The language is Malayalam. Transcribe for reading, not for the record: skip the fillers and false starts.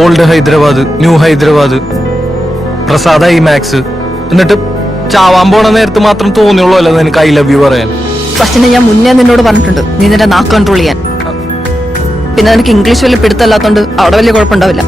Old Hyderabad, new Hyderabad, Prasad IMAX. എന്നിട്ട് ചാവാൻ പോണ നേരത്ത് മാത്രം തോന്നിയുള്ളൂ അല്ല നിനക്ക് ഐ ലവ് യു പറയാൻ. പക്ഷെ ഞാൻ മുന്നേ നിന്നോട് പറഞ്ഞിട്ടുണ്ട് നീ നിന്റെ നാക്ക് കൺട്രോൾ ചെയ്യാൻ. പിന്നെ നിനക്ക് ഇംഗ്ലീഷ് വലിയ പിടുത്തല്ലാത്തോണ്ട് അവിടെ വലിയ കുഴപ്പമുണ്ടാവില്ല.